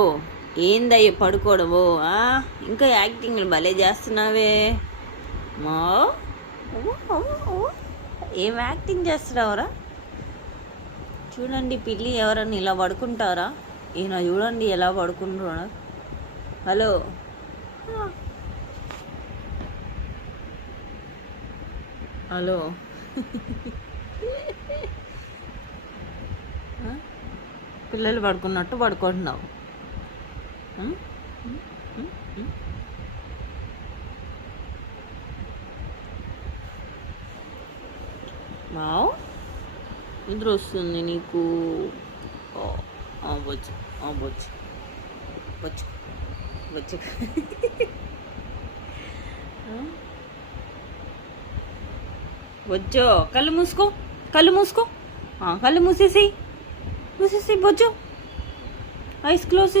ఓ ఏందయ్య పడుకోవడము ఇంకా యాక్టింగ్ భలే చేస్తున్నావే మా ఏం యాక్టింగ్ చేస్తున్నావురా? చూడండి పిల్లి ఎవరన్నా ఇలా పడుకుంటారా? ఈయన చూడండి ఎలా పడుకుంటున్నా. హలో హలో పిల్లలు పడుకున్నట్టు పడుకుంటున్నావు. మావు నిద్ర వస్తుంది నీకు? వచ్చు వచ్చు వచ్చు వచ్చు వచ్చో. కళ్ళు మూసుకో, కళ్ళు మూసుకో, కళ్ళు మూసేసి మూసేసి బొచ్చు. Eyes close.